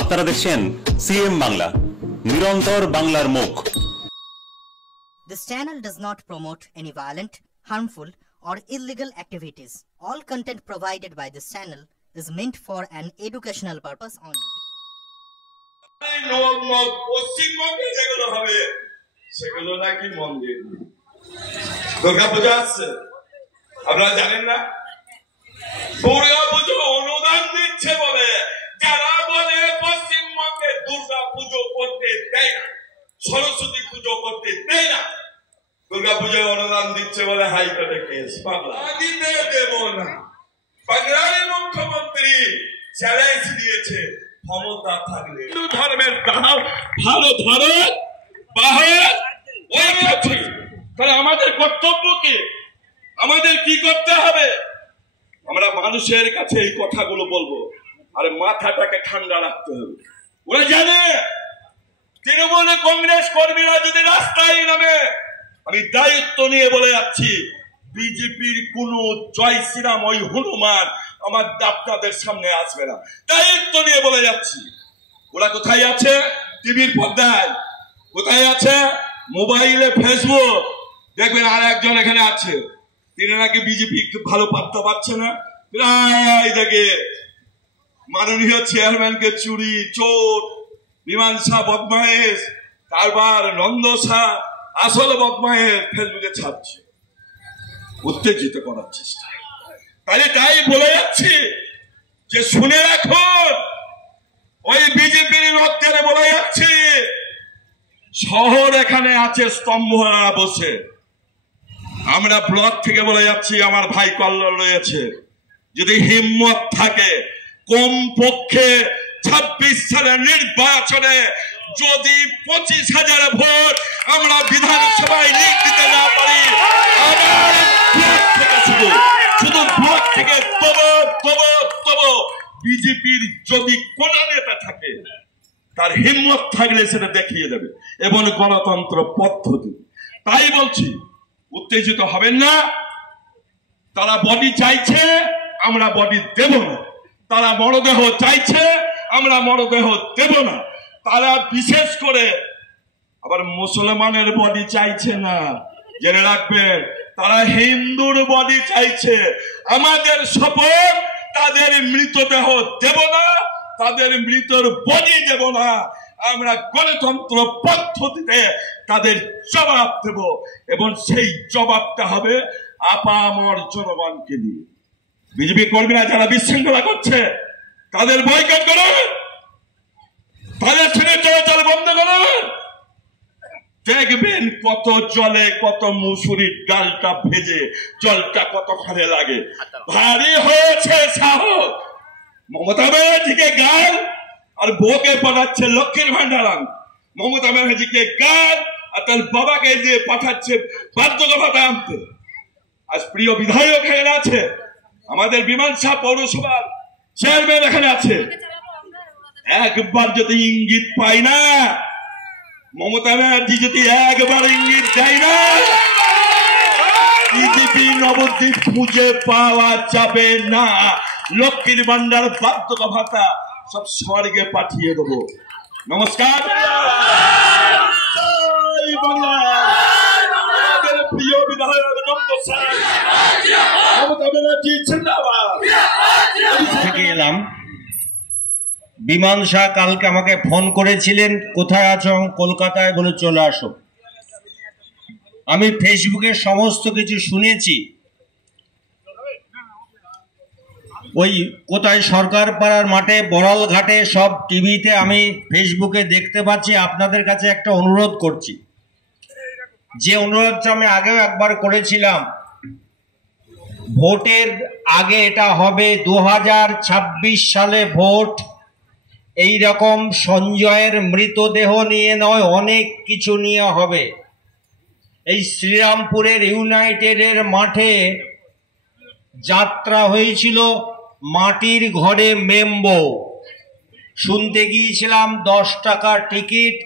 আপনারা দেখছেন সিএম বাংলা, নিরন্তর বাংলার মুখ। This channel does not promote any violent, harmful, or illegal activities. All content provided by this channel is meant for an educational purpose only. পশ্চিমবঙ্গে যেগুলো হবে সেগুলো নাকি মন্দির। দুর্গা পূজা আসছে, আপনারা জানেন না? দুর্গা পুজো অনুদান দিচ্ছে বলে যারা বলে পশ্চিমবঙ্গে দুর্গা পুজো করতে দেয় না, সরস্বতী পুজো করতে দেয় না, দুর্গা পুজোয় অনুদান দিচ্ছে বলে হাইকোর্টে কেস। বাংলা দিতে দেব না। বাংলার মুখ্যমন্ত্রী চ্যালেঞ্জ দিয়েছে, ক্ষমতা থাকলে হিন্দু ধর্মের ভালো ধরন ওই খাচ্ছে। তাহলে আমাদের কর্তব্য কি? আমাদের কি করতে হবে? আমরা মানুষের কাছে এই কথাগুলো বলবো, আর মাথাটাকে ঠান্ডা রাখতে হবে। ওরা জানে তৃণমূল কংগ্রেস কর্মীরা যদি রাস্তায় নামে, আমি দায়িত্ব নিয়ে বলে যাচ্ছি, বিজেপির কোন জয় শ্রীরাম ওই হনুমান আমার আপনাদের সামনে আসবে না। দায়িত্ব নিয়ে বলে যাচ্ছি। ওরা কোথায় আছে? টিভির পর্দায়। কোথায় আছে? মোবাইলে, ফেসবুক। দেখবেন আর একজন এখানে আছে, তিনি নাকি বিজেপি ভালো পাত্তা পাচ্ছে না। প্রায় দেখে মাননীয় চেয়ারম্যানকে চুরি, চোর, মীমাংসা বদমায়েশ, তারপর নন্দ শাহ আসল বদমায়েশ ফেসবুকে ছাড়ছে, উত্তেজিত করার চেষ্টা। তাই বলে যাচ্ছি যে শুনে রাখুন, ওই বিজেপির লোকদের বলে যাচ্ছি, শহর এখানে আছে স্তম্ভরা বসে। আমরা ব্লক থেকে বলে যাচ্ছি, আমার ভাই কল্লোল রয়েছে, যদি হিম্মত থাকে কমপক্ষে 26 সালের নির্বাচনে যদি 25,000 ভোট আমরা বিধানসভায় লিখ দিতে না পারি, আবার ব্লক থেকে শুধু ব্লক থেকে তবু বিজেপির যদি কোন নেতা থাকে, তার হিম্মত থাকলে সেটা দেখিয়ে দেবে, এবং গণতন্ত্র পদ্ধতি। তাই বলছি, উত্তেজিত হবেন না। তারা বডি চাইছে, আমরা বডি দেব না। তারা মরদেহ চাইছে, আমরা মরদেহ দেব না। তারা বিশেষ করে আবার মুসলমানের বডি চাইছে না, জেনে রাখবেন, তারা হিন্দুর বডি চাইছে। আমাদের শপথ, তাদের মৃতদেহ দেব না, তাদের মৃতর বডি দেব না। আমরা গণতন্ত্র পদ্ধতিতে তাদের জবাব দেব, এবং সেই জবাবটা হবে আপামর জনগণকে নিয়ে। বিজেপি কর্মীরা যারা বিশৃঙ্খলা করছে, তাদের বয়কট করুন, তাদের সঙ্গে চলাচল বন্ধ করুন। দেখবেন কত জলে, কত মুসুরির ডালটা ভেজে জলটা কতখানে লাগে। ভারী হয়েছে সাহস। মমতা ব্যানার্জিকে গাল আর বউকে পাঠাচ্ছে লক্ষ্মীর ভান্ডার। মমতা ব্যানার্জিকে গাল আর তার বাবাকে দিয়ে পাঠাচ্ছে বার্ধক্য ভাতা আনতে। আজ প্রিয় বিধায়ক এখানে আছে, আমাদের মীমাংসা পৌরসভার চেয়ারম্যান এখানে আছে। একবার যদি ইঙ্গিত পাই না, মমতা ব্যানার্জি যদি একবার ইঙ্গিত দেয় না, বিজেপি নবদ্বীপ খুঁজে পাওয়া যাবে না। লক্ষ্মীর ভান্ডার, বার্ধক্য ভাতা সব স্বর্গে পাঠিয়ে দেবো। নমস্কার। প্রিয় বিধায়ক মমতা ব্যানার্জি থেকে এলাম। বিমান শাহ কালকে আমাকে ফোন করেছিলেন, কোথায় আছো? কলকাতায়, বলে চলে আসো। আমি ফেসবুকে সমস্ত কিছু শুনেছি। ওই কোথায় সরকার পাড়ার মাঠে, বড়াল ঘাটে, সব টিভিতে আমি ফেসবুকে দেখতে পাচ্ছি। আপনাদের কাছে একটা অনুরোধ করছি, যে অনুরোধটা আমি আগেও একবার করেছিলাম, ভোটের আগে এটা হবে 2026 সালে ভোট। এই রকম সঞ্জয়ের মৃতদেহ নিয়ে নয়, অনেক কিছু নিয়ে হবে। এই শ্রীরামপুরের ইউনাইটেডের মাঠে যাত্রা হয়েছিল, মাটির ঘরে মেম্বো। শুনতে গিয়েছিলাম 10 টাকা টিকিট,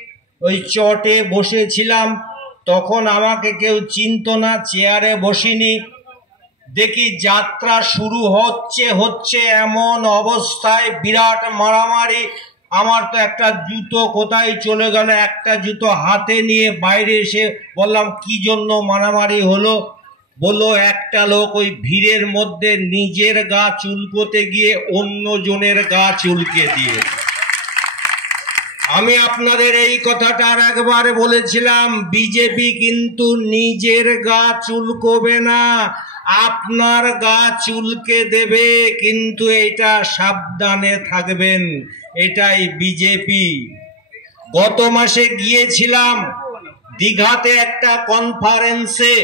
ওই চটে বসেছিলাম। তখন আমাকে কেউ চিনত না, চেয়ারে বসিনি। দেখি যাত্রা শুরু হচ্ছে এমন অবস্থায় বিরাট মারামারি, আমার তো একটা জুতো কোথায় চলে গেল, একটা জুতো হাতে নিয়ে বাইরে এসে বললাম কি জন্য মারামারি হলো? বললো একটা লোক ওই ভিড়ের মধ্যে নিজের গা চুলকোতে গিয়ে অন্য জনের গা চুলকে দিয়ে। আমি আপনাদের এই কথাটা আর একবার বলেছিলাম, বিজেপি কিন্তু নিজের গা চুলকোবে না, আপনার গা চুলকে দেবে, কিন্তু এটা সাবধানে থাকবেন, এটাই বিজেপি। গত মাসে গিয়েছিলাম দীঘাতে একটা কনফারেন্সে,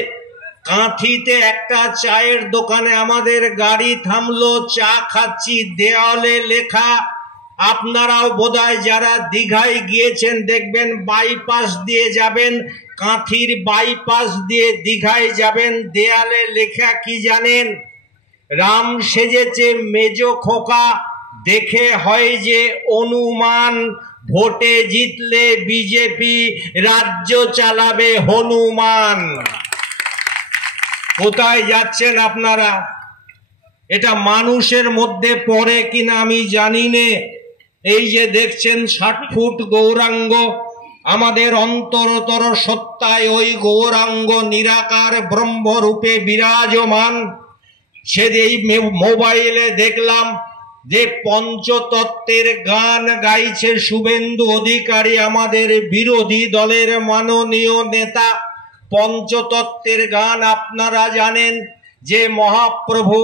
কাঁথিতে একটা চায়ের দোকানে আমাদের গাড়ি থামলো, চা খাচ্ছি, দেওয়ালে লেখা, আপনারাও বোধহয় যারা দীঘায় গিয়েছেন দেখবেন বাইপাস দিয়ে যাবেন, কাঁথির বাইপাস দিয়ে দীঘায় যাবেন, দেয়ালে লেখা কি জানেন? রাম সেজেছে মেজ খোকা, দেখে হয় যে অনুমান, ভোটে জিতলে বিজেপি, রাজ্য চালাবে হনুমান। কোথায় যাচ্ছেন আপনারা? এটা মানুষের মধ্যে পড়ে কিনা আমি জানি না। এই যে দেখছেন 60 ফুট গৌরাঙ্গ, আমাদের অন্তরতর সত্তায় ওই গৌরাঙ্গ নিরাকার ব্রহ্মরূপে বিরাজমান। সেদিন মোবাইলে দেখলাম যে পঞ্চতত্ত্বের গান গাইছে শুভেন্দু অধিকারী, আমাদের বিরোধী দলের মাননীয় নেতা। পঞ্চতত্ত্বের গান আপনারা জানেন যে মহাপ্রভু,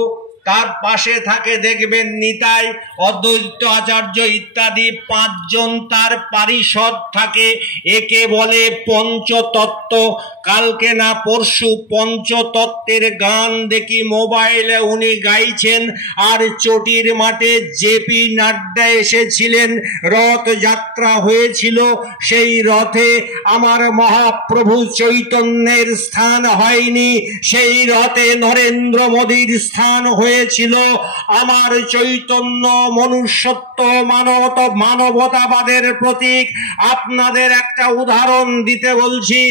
তার পাশে থাকে দেখবেন নিতাই, অদ্বৈত আচার্য ইত্যাদি 5 জন তার পারিষদ থাকে, একে বলে পঞ্চতত্ত্ব। কালকে না পরশু পঞ্চতত্ত্বের গান দেখি মোবাইলে উনি গাইছেন। আর চটির মাঠে জেপি নাড্ডা এসেছিলেন, রথযাত্রা হয়েছিল, সেই রথে আমার মহাপ্রভু চৈতন্যের স্থান হয়নি, সেই রথে নরেন্দ্র মোদীর স্থান হয়েছিল। আমার চৈতন্য মনুষ্যত্ব, মানবতাবাদের প্রতীক। আপনাদের একটা উদাহরণ দিতে বলছি,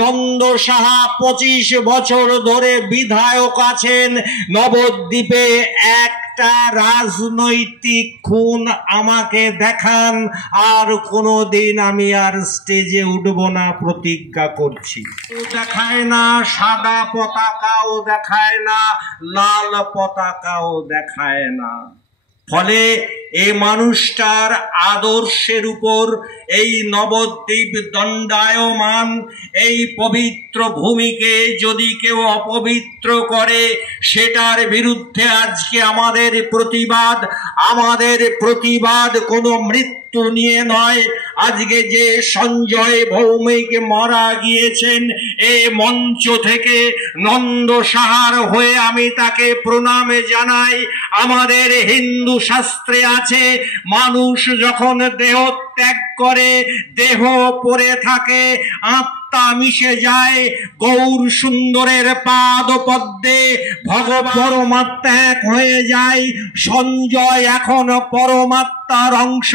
নন্দ সাহা 25 বছর ধরে বিধায়ক আছেন নবদ্বীপে, একটা রাজনৈতিক খুন আমাকে দেখান, আর কোনোদিন আমি আর স্টেজে উঠব না, প্রতিজ্ঞা করছি। দেখায় না, সাদা পতাকাও দেখায় না, লাল পতাকাও দেখায় না। ফলে এই মানুষটার আদর্শের উপর এই নবদ্বীপ দণ্ডায়মান, এই পবিত্র ভূমিকে যদি কেউ অপবিত্র করে, সেটার বিরুদ্ধে আজকে আমাদের প্রতিবাদ। আমাদের প্রতিবাদ কোনো মৃত্যু নিয়ে নয়। আজকে যে সঞ্জয় ভৌমিক মারা গিয়েছেন, এই মঞ্চ থেকে নন্দ সাহার হয়ে আমি তাকে প্রণামে জানাই। আমাদের হিন্দু শাস্ত্রে আছে, মানুষ যখন দেহ ত্যাগ করে, দেহ পড়ে থাকে, আত্মা মিশে যায় গৌর সুন্দরের পাদ পদ্মে, পরমাত্মা এক হয়ে যায়। সঞ্জয় এখন পরমাত্মার অংশ,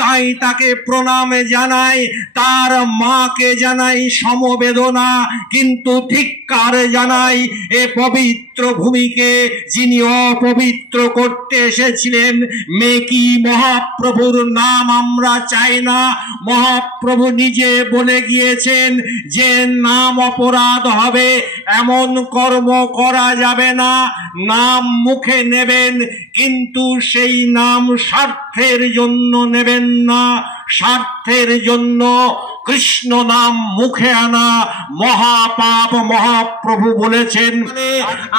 তাই তাকে প্রণামে জানাই, তার মাকে জানাই সমবেদনা, কিন্তু ধিক্কার জানাই এ পবিত্র ভূমিকে যিনি অপবিত্র করতে এসেছিলেন। মেকি মহাপ্রভুর নাম আমরা চাই না। মহাপ্রভু নিজে বলে গিয়েছেন যে নাম অপরাধ হবে, এমন কর্ম করা যাবে না। নাম মুখে নেবেন, কিন্তু সেই নাম স্বার্থের জন্য নেবেন না। স্বার্থের জন্য কৃষ্ণ নাম মুখে আনা মহাপাপ। মহাপ্রভু বলেছেন,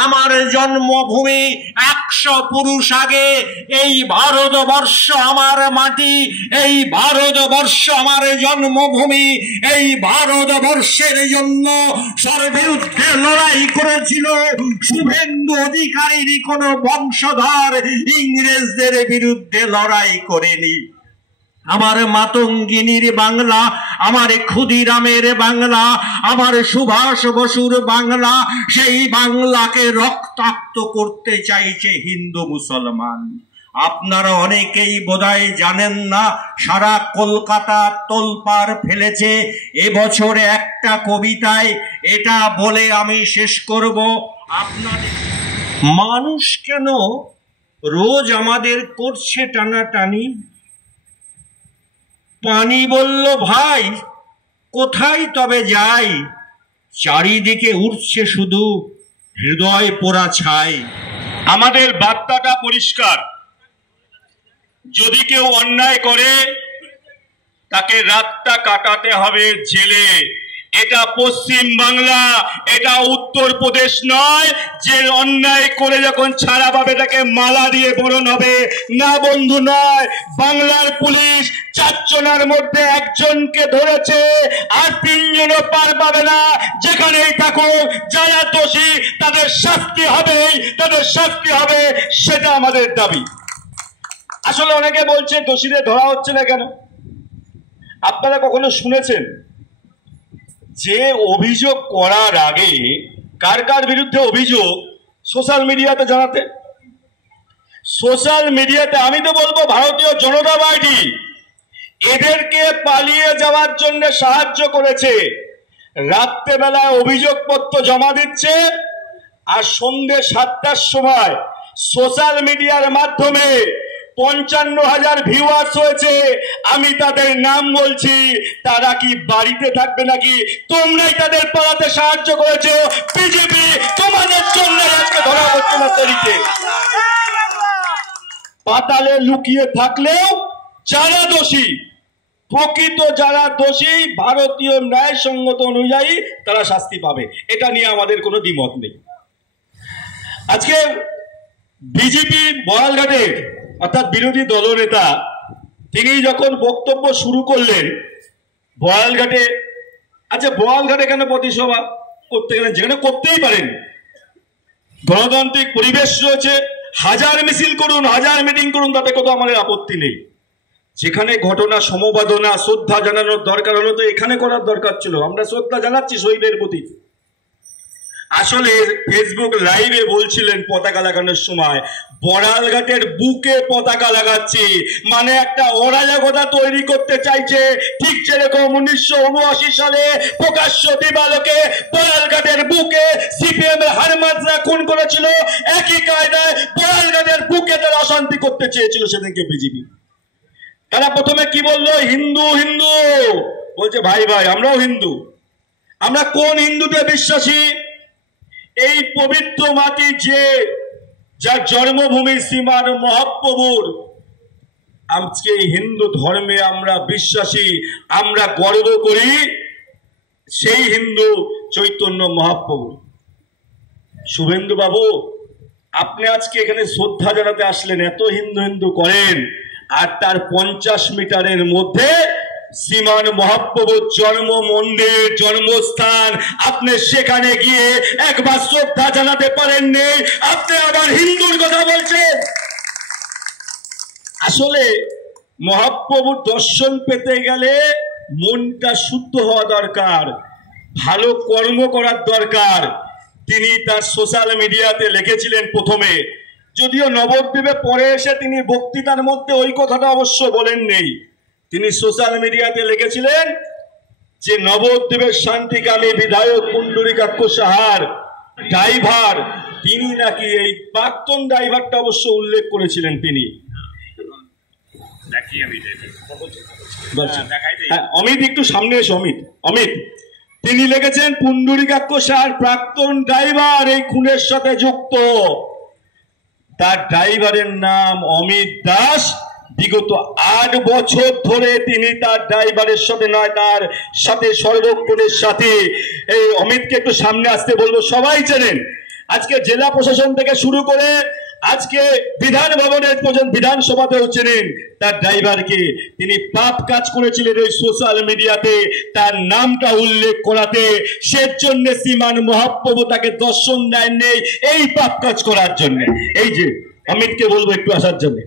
আমার জন্মভূমি 100 পুরুষ আগে, এই ভারতবর্ষ আমার মাটি, এই ভারতবর্ষ আমার জন্মভূমি। এই ভারতবর্ষের জন্য সর্ববিরুদ্ধে লড়াই করেছিল শুভেন্দু অধিকারীর কোন বংশধর ইংরেজদের বিরুদ্ধে লড়াই করেনি। আমার মাতঙ্গিনীর বাংলা, আমার ক্ষুদিরামের বাংলা, আমার সুভাষ বসুর বাংলা, সেই বাংলাকে রক্তাক্ত করতে চাইছে হিন্দু মুসলমান। আপনারা অনেকেই বোধহয় জানেন না, সারা কলকাতা তোলপাড় ফেলেছে এবছর একটা কবিতায়। এটা বলে আমি শেষ করব। আপনাদের মানুষ কেন রোজ আমাদের করছে টানাটানি? পানি বলল ভাই কোথায় তবে যাই, চারিদিকে উঠছে শুধু হৃদয় পোড়া ছাই। আমাদের বার্তাটা পরিষ্কার, যদি কেউ অন্যায় করে তাকে রাতটা কাটাতে হবে জেলে। এটা পশ্চিম বাংলা, এটা উত্তরপ্রদেশ নয় যে অন্যায় করে যখন ছাড়া পাবে তাকে মালা দিয়ে বরণ হবে। না বন্ধু নয়, বাংলার পুলিশ 4 জনের মধ্যে 1 জনকে ধরেছে, আর 3 জনও পার পাবে না। যেখানেই থাকুক যারা দোষী তাদের শাস্তি হবেই, তাদের শাস্তি হবে, সেটা আমাদের দাবি। আসলে অনেকে বলছে দোষীদের ধরা হচ্ছে না কেন? আপনারা কখনো শুনেছেন যে অভিযোগ করার আগে কার কার বিরুদ্ধে অভিযোগ সোশ্যাল মিডিয়াতে জানাতে? সোশ্যাল মিডিয়াতে আমি তো বলবো ভারতীয় জনতা পার্টি এদেরকে পালিয়ে যাওয়ার জন্য সাহায্য করেছে। রাত্রেবেলায় অভিযোগপত্র জমা দিচ্ছে, আর সন্ধ্যে 7টার সময় সোশ্যাল মিডিয়ার মাধ্যমে 55,000 ভিউয়ার্স হয়েছে। আমি তাদের নাম বলছি, তারা কি বাড়িতে থাকবে নাকি? তোমরাই তাদের পালাতে সাহায্য করেছো। বিজেপি তোমাদের জন্য আজকে ধরা হচ্ছে না তারিখে। পাতালে লুকিয়ে থাকলেও যারা দোষী, প্রকৃত যারা দোষী ভারতীয় ন্যায়সঙ্গত অনুযায়ী তারা শাস্তি পাবে, এটা নিয়ে আমাদের কোনো দ্বিমত নেই। আজকে বিজেপি বড়ালঘাটের অর্থাৎ বিরোধী দলনেতা তিনি যখন বক্তব্য শুরু করলেন বড়ালঘাটে, আচ্ছা বড়ালঘাটে কেন প্রতিসভা করতে গেলেন? যেখানে করতেই পারেন, গণতান্ত্রিক পরিবেশ রয়েছে, 1000 মিছিল করুন, 1000 মিটিং করুন, তাতে কোথাও আমাদের আপত্তি নেই। যেখানে ঘটনা সমবেদনা শ্রদ্ধা জানানোর দরকার হলো তো এখানে করার দরকার ছিল। আমরা শ্রদ্ধা জানাচ্ছি শহীদের প্রতি। আসলে ফেসবুক লাইভে বলছিলেন পতাকা লাগানোর সময় বড়ালঘাটের বুকে পতাকা লাগাচ্ছি, মানে একটা অরাজকতা তৈরি করতে চাইছে। ঠিক যেরকম 1979 সালে প্রকাশ্য দিবালোকে বড়ালঘাটের বুকে সিপিএম এর হারমাজরা খুন করেছিল, একই কায়দায় বড়ালঘাটের বুকে তারা অশান্তি করতে চেয়েছিল সেদিনকে বিজেপি। তারা প্রথমে কি বললো? হিন্দু হিন্দু। বলছে ভাই ভাই আমরাও হিন্দু। আমরা কোন হিন্দুতে বিশ্বাসী? এই পবিত্র মাটি যে যার জন্মভূমি শ্রীমান মহাপ্রভুর, আজকে হিন্দু ধর্মে আমরা বিশ্বাসী, আমরা গর্ব করি সেই হিন্দু চৈতন্য মহাপ্রভু। শুভেন্দু বাবু, আপনি আজকে এখানে শ্রদ্ধা জানাতে আসলেন, এত হিন্দু হিন্দু করেন, আর তার 50 মিটারের মধ্যে শ্রীমান মহাপ্রভুর জন্ম মন্দির, জন্মস্থান, আপনি সেখানে গিয়ে একবার শ্রদ্ধা জানাতে পারেননি, আপনি আবার হিন্দুর কথা বলছেন। আসলে মহাপ্রভুর দর্শন পেতে গেলে মনটা শুদ্ধ হওয়া দরকার, ভালো কর্ম করার দরকার। তিনি তার সোশ্যাল মিডিয়াতে লিখেছিলেন প্রথমে, যদিও নবদ্বীপে পরে এসে তিনি বক্তৃতার মধ্যে ওই কথাটা অবশ্য বলেন নেই। তিনি সোশ্যাল মিডিয়াতে লিখেছিলেন যে নবদ্বীপের শান্তিকামী বিধায়ক পুণ্ডরীকাক্ষ সাহার ড্রাইভার, তিনি নাকি এই প্রাক্তন ড্রাইভারটা অবশ্য উল্লেখ করেছিলেন তিনি। অমিত একটু সামনে এসো। অমিত তিনি লিখেছেন পুণ্ডরীকাক্ষ সাহার প্রাক্তন ড্রাইভার এই খুনের সাথে যুক্ত। তার ড্রাইভারের নাম অমিত দাস। বিগত 8 বছর ধরে তিনি তার ড্রাইভারের সাথে নয়, তার সাথে সর্বক্ষণের সাথে। এই অমিতকে একটু সামনে আসতে বলবো। সবাই জানেন আজকে জেলা প্রশাসন থেকে শুরু করে আজকে বিধান ভবনের পর্যন্ত বিধানসভাতেও চেনেন তার ড্রাইভারকে। তিনি পাপ কাজ করেছিলেন ওই সোশ্যাল মিডিয়াতে তার নামটা উল্লেখ করাতে, সেজন্য শ্রীমান মহাপ্রভু তাকে দর্শন দেননি এই পাপ কাজ করার জন্য। এই যে অমিতকে বলবো একটু আসার জন্য।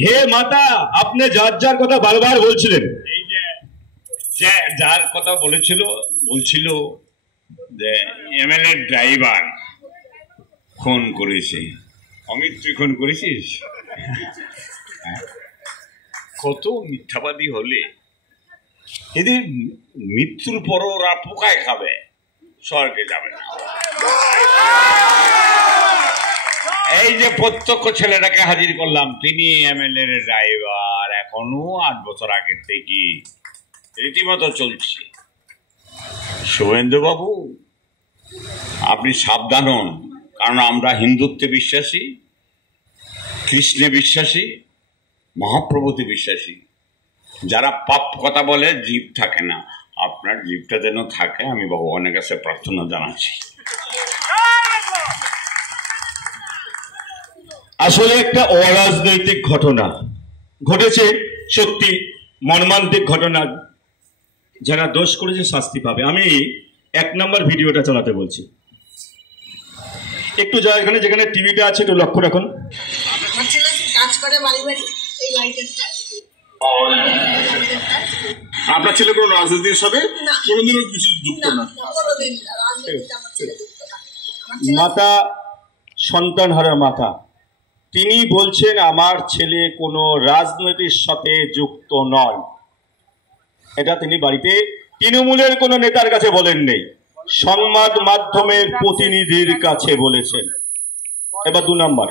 হে মাতা, আপনি যার যার কথা বারবার বলছিলেন। এই যে যার কথা বলছিল যে এমএলএ ড্রাইভার খুন করেছে। অমিত, তুই খুন করেছিস? কত মিথ্যাবাদী হলে, এদের মৃত্যুর পর ওরা পোকায় খাবে। স্বর্গে যাবে না। এই যে প্রত্যক্ষ ছেলেটাকে হাজির করলাম, তিনি এমএলএ এর ড্রাইভার, এখনো 8 বছর আগের থেকে রীতিমতো চলছে। শুভেন্দু বাবু, আপনি সাবধান হন, কারণ আমরা হিন্দুত্বে বিশ্বাসী, কৃষ্ণে বিশ্বাসী, মহাপ্রভুতে বিশ্বাসী। যারা পাপ কথা বলে জিভ থাকে না, আপনার জিভটা যেন থাকে, আমি ভগবানের কাছে প্রার্থনা জানাচ্ছি। আসলে একটা অরাজনৈতিক ঘটনা ঘটেছে, সত্যি মর্মান্তিক ঘটনা। যারা দোষ করেছে শাস্তি পাবে। আমি 1 নম্বর ভিডিওটা চালাতে বলছি, একটু এখানে যেখানে টিভিটা আছে একটু লক্ষ্য রাখুন। আপনার ছেলে কোনো রাজনীতির সাথে কোনোদিনও কিছু যুক্ত না। মাতা, সন্তান হারা মাতা, তিনি বলছেন আমার ছেলে কোনো রাজনীতির সাথে যুক্ত নয়। এটা তিনি বাড়িতে তৃণমূলের কোনো নেতার কাছে বলেন নেই, সংবাদ মাধ্যমের প্রতিনিধির কাছে বলেছেন। এবার 2 নম্বর,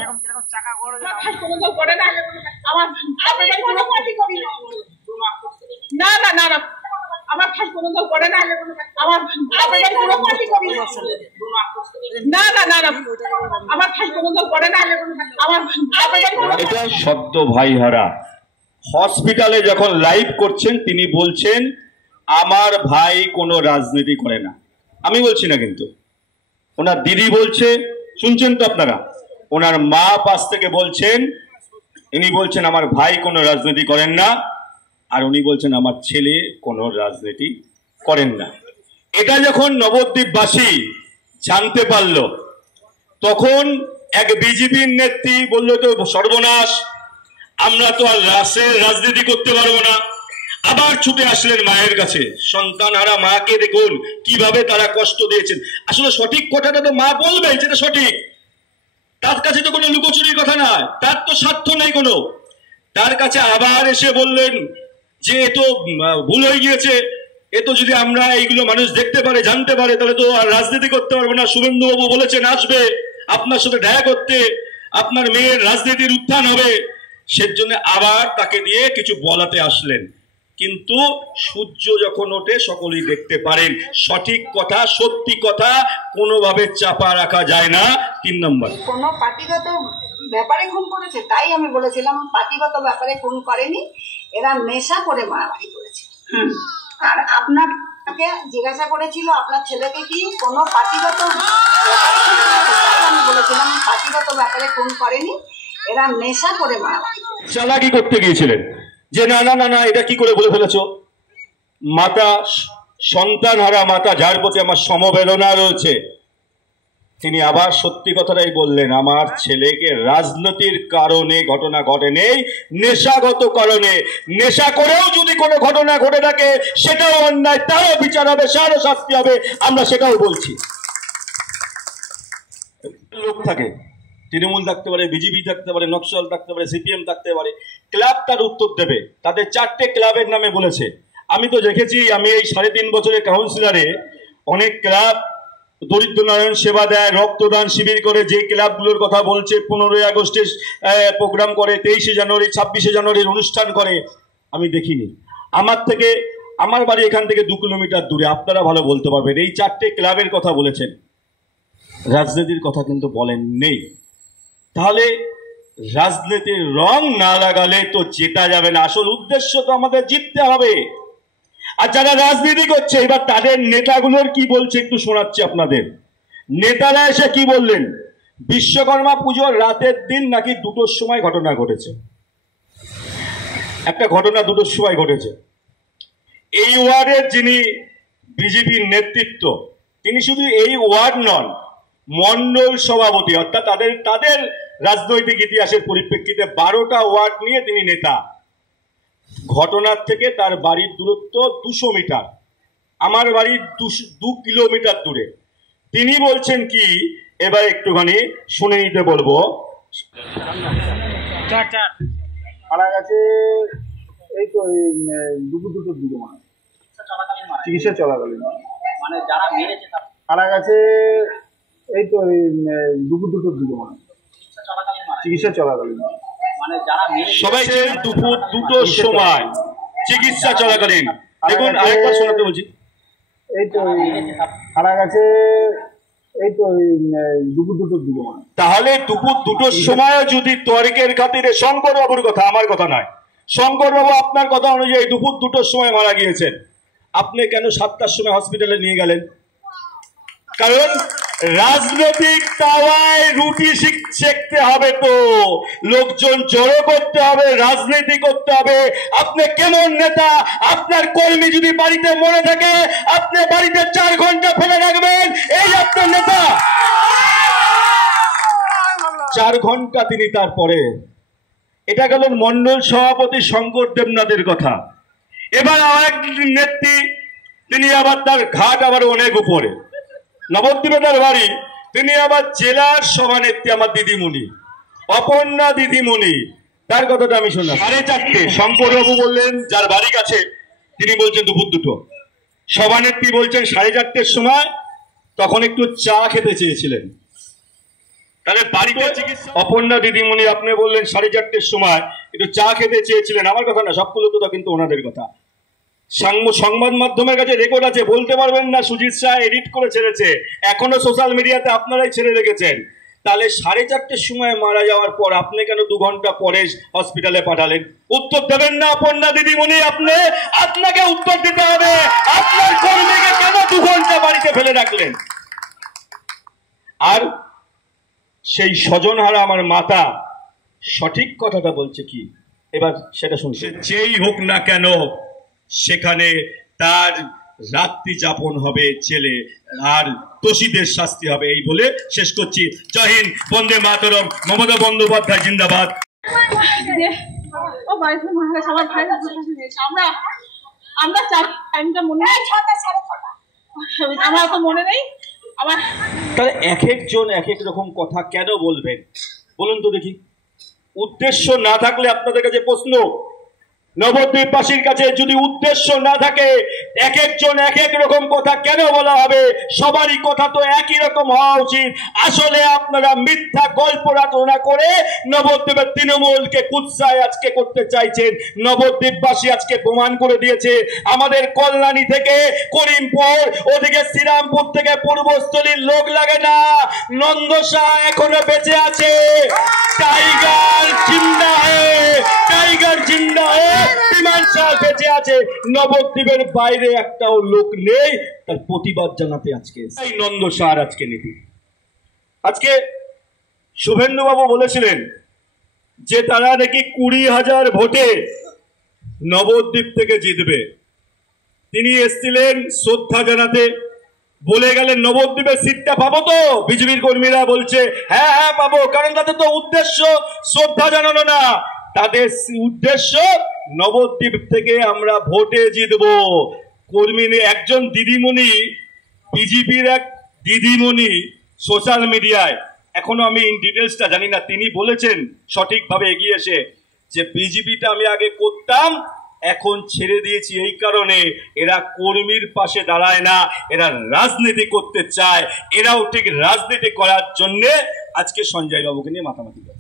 এটা সদ্য ভাইহারা হসপিটালে যখন লাইভ করছেন তিনি বলছেন আমার ভাই কোনো রাজনীতি করে না। আমি বলছি না, কিন্তু ওনার দিদি বলছে, শুনছেন তো আপনারা, ওনার মা পাশ থেকে বলছেন, ইনি বলছেন আমার ভাই কোনো রাজনীতি করেন না, আর উনি বলছেন আমার ছেলে কোনো রাজনীতি করেন না। এটা যখন নবদ্বীপবাসী জানতে পারল, তখন এক বিজেপির নেত্রী বলল তো সর্বনাশ, আমরা তো আর রাজনীতি করতে পারবো না। আবার ছুটে আসলেন মায়ের কাছে। সন্তানহারা মাকে দেখুন কিভাবে তারা কষ্ট দিয়েছেন। আসলে সঠিক কথাটা তো মা বলবে, যেটা সঠিক। তার কাছে তো কোনো লুকোচুরির কথা নয়, তার তো স্বার্থ নেই কোনো। তার কাছে আবার এসে বললেন যে এ তো ভুল হয়ে গিয়েছে, এ তো যদি আমরা এইগুলো মানুষ দেখতে পারে, জানতে পারে, তাহলে তো আর রাজনীতি করতে পারবো না। শুভেন্দুবাবু বলেছেন আসবে আপনার সাথে দেখা করতে, আপনার মেয়ের রাজনীতির উত্থান হবে, সেজন্য আবার তাকে দিয়ে কিছু বলাতে আসলেন। কিন্তু সূর্য যখন ওঠে সকলেই দেখতে পারেন, সঠিক কথা, সত্যি কথা কোনোভাবে চাপা রাখা যায় না। 3 নম্বর, কোনো পার্টিগত ব্যাপারে খুন করেছে, তাই আমি বলেছিলাম পার্টিগত ব্যাপারে খুন করেনি, এরা নেশা করে মারামারি করেছে। আর আপনাকে জিজ্ঞাসা করেছিল আপনার ছেলেকে কি কোনো পার্টিগত ব্যাপারে খুন করেছে, তাই আমি বলেছিলাম পার্টিগত ব্যাপারে খুন করেনি, এরা নেশা করে মারামারি করেছে। চালাকি করতে গিয়েছিলেন যে না না না না এটা কি করে বলে ফেলেছো। মাতা, সন্তান হারা মাতা, যার প্রতি আমার সমবেদনা রয়েছে, তিনি আবার সত্যি কথাটাই বললেন, আমার ছেলেকে রাজনীতির কারণে ঘটনা ঘটে নেই, নেশাগত কারণে। নেশা করেও যদি কোনো ঘটনা ঘটে থাকে সেটাও অন্যায়, তারও বিচার হবে, তারও শাস্তি হবে, আমরা সেটাও বলছি। লোক থাকে, তৃণমূল থাকতে পারে, বিজেপি থাকতে পারে, নকশাল থাকতে পারে, সিপিএম থাকতে পারে, ক্লাব তার উত্তর দেবে। তাদের 4টে ক্লাবের নামে বলেছে। আমি তো দেখেছি, আমি এই 3.5 বছরের কাউন্সিলরে অনেক ক্লাব দরিদ্র নারায়ণ সেবা দেয়, রক্তদান শিবির করে, যে ক্লাবগুলোর কথা বলছে 15ই আগস্টে প্রোগ্রাম করে, 23শে জানুয়ারি, 26শে জানুয়ারির অনুষ্ঠান করে, আমি দেখিনি। আমার বাড়ি এখান থেকে 2 কিলোমিটার দূরে, আপনারা ভালো বলতে পারবেন। এই 4টে ক্লাবের কথা বলেছেন, রাজনীতির কথা কিন্তু বলেন নেই। তাহলে রাজনীতির রং না লাগালে তো জেতা যাবে না। আসল উদ্দেশ্য তো আমাদের জিততে হবে। আর যারা রাজনীতি করছে এবার তাদের নেতাগুলোর কি বলছে একটু শোনাচ্ছি আপনাদের। নেতারা এসে কি বললেন, বিশ্বকর্মা পুজোর রাতের দিন নাকি 2টোর সময় ঘটনা ঘটেছে। একটা ঘটনা 2টোর সময় ঘটেছে। এই ওয়ার্ডের যিনি বিজেপির নেতৃত্ব, তিনি শুধু এই ওয়ার্ড নন, মন্ডল সভাপতি, অর্থাৎ তাদের রাজনৈতিক ইতিহাসের পরিপ্রেক্ষিতে 12টা ওয়ার্ড নিয়ে তিনি নেতা। ঘটনার থেকে তার বাড়ির দূরত্ব 200 মিটার, আমার বাড়ির 2 কিলোমিটার দূরে। তিনি বলছেন কি, এবার একটুখানি শুনে নিতে বলবো। মারা গেছে এই তো দুপুর 2টোর দিকে, মানে চিকিৎসা চলাকালীন, মানে যারা মেরেছে মারা গেছে এই তো দুপুর দুটোর দিকে মনে হয়, চিকিৎসা চলাকালীন। সবাই দুপুর দুটোর সময় চিকিৎসা চলাকালীন। দেখুন আরেকবার শোনাতে বলছি, এই তো মারা গেছে এই তো দুপুর দুটোর দিকে মনে হয়। তাহলে দুপুর দুটোর সময় যদি তর্কের খাতিরে, শঙ্কর বাবুর কথা, আমার কথা নয়, শঙ্কর বাবু আপনার কথা অনুযায়ী দুপুর দুটোর সময় মারা গিয়েছেন, আপনি কেন 7টার সময় হসপিটালে নিয়ে গেলেন? কারণ রাজনৈতিক তাওয়ায় রুটি শিখতে হবে, তো লোকজন জড়ো করতে হবে, রাজনীতি করতে হবে। আপনি কেমন নেতা? আপনার কর্মী যদি বাড়িতে মরে থাকে, আপনি বাড়িতে 4 ঘন্টা ফেলে রাখবেন, এই আপনার নেতা? 4 ঘন্টা তিনি তারপরে। এটা গেল মন্ডল সভাপতি শঙ্কর দেবনাথের কথা। এবার আরেক নেত্রী, তিনি আবার তার ঘাট আবার অনেক উপরে, নবদ্বীপে তার বাড়ি, তিনি আবার জেলার সভানেত্রী আমার দিদিমণি অপর্ণা দিদিমণি, তার কথাটা আমি শুনলাম 4:30। শঙ্করবাবু বললেন যার বাড়ি কাছে, তিনি বলছেন দুপুর দুটো। সভানেত্রী বলছেন 4:30 সময়, তখন একটু চা খেতে চেয়েছিলেন। তাহলে বাড়িতে চিকিৎসা, অপর্ণা দিদিমণি আপনি বললেন 4:30 সময় একটু চা খেতে চেয়েছিলেন, আমার কথা না, সবগুলো তো কিন্তু ওনাদের কথা। সংবাদ মাধ্যমের কাছে রেকর্ড আছে, বলতে পারবেন না সুজিত শাহ এডিট করে ছেড়েছে, এখনো সোশ্যাল মিডিয়াতে আপনারাই ছেড়ে রেখেছেন। তাহলে 4:30 সময় মারা যাওয়ার পর আপনি কেন 2 ঘন্টা পরে হসপিটালে পাঠালেন? উত্তর দেবেন না অপর্ণা দিদিমণি? আপনাকে উত্তর দিতে হবে, আপনার কর্মীকে কেন 2 ঘন্টা বাড়িতে ফেলে রাখলেন? আর সেই স্বজনহারা আমার মাতা সঠিক কথাটা বলছে কি, এবার সেটা শুনছে। যেই হোক না কেন সেখানে তার রাত্রি যাপন হবে ছেলে, আর দোষীদের শাস্তি হবে, এই বলে শেষ করছি। জয় হিন্দ, বন্দে মাতরম, মমতা বন্দ্যোপাধ্যায় জিন্দাবাদ। আমরা টাইমটা মনে নেই, 6টা 6:30 আমার তো মনে নেই। আমার তাহলে এক একজন এক এক রকম কথা কেন বলবেন বলুন তো দেখি? উদ্দেশ্য না থাকলে আপনাদের কাছে প্রশ্ন, নবদ্বীপবাসীর কাছে যদি উদ্দেশ্য না থাকে, এক একজন এক এক রকম কথা কেন বলা হবে? সবারই কথা তো একই রকম হওয়া উচিত। আসলে আপনারা মিথ্যা গল্প রচনা করে নবদ্বীপের তৃণমূলকে কুৎসায় আজকে করতে চাইছেন। নবদ্বীপবাসী আজকে প্রমাণ করে দিয়েছে, আমাদের কল্যাণী থেকে করিমপুর, ওদিকে শ্রীরামপুর থেকে পূর্বস্থলীর লোক লাগে না, নন্দসা এখনো বেঁচে আছে। টাইগার জিন্দা টাইগার জিন্দা বিমান শাহ বেঁচে আছে। নবদ্বীপের বাইরে একটাও লোক নেই তার প্রতিবাদ জানাতে আজকে এই নন্দসার আজকে নীতি। আজকে শুভেন্দু বাবু বলেছিলেন যে তারা নাকি 20,000 ভোটে নবদ্বীপ থেকে জিতবে। তিনি এসেছিলেন শ্রদ্ধা জানাতে, বলে গেলেন নবদ্বীপের সিটটা পাবো তো? বিজেপির কর্মীরা বলছে হ্যাঁ হ্যাঁ পাবো, কারণ তাদের তো উদ্দেশ্য শ্রদ্ধা জানানো না, তাদের উদ্দেশ্য নবদ্বীপ থেকে আমরা ভোটে জিতবো। কর্মী একজন দিদিমণি, বিজেপির এক দিদিমণি সোশ্যাল মিডিয়ায়, এখনো আমি ইন ডিটেলসটা জানি না, তিনি বলেছেন সঠিকভাবে এগিয়ে এসে যে বিজেপিটা আমি আগে করতাম, এখন ছেড়ে দিয়েছি এই কারণে এরা কর্মীর পাশে দাঁড়ায় না, এরা রাজনীতি করতে চায়। এরাও ঠিক রাজনীতি করার জন্য আজকে সঞ্জয় বাবুকে নিয়ে মাতামাতি করে।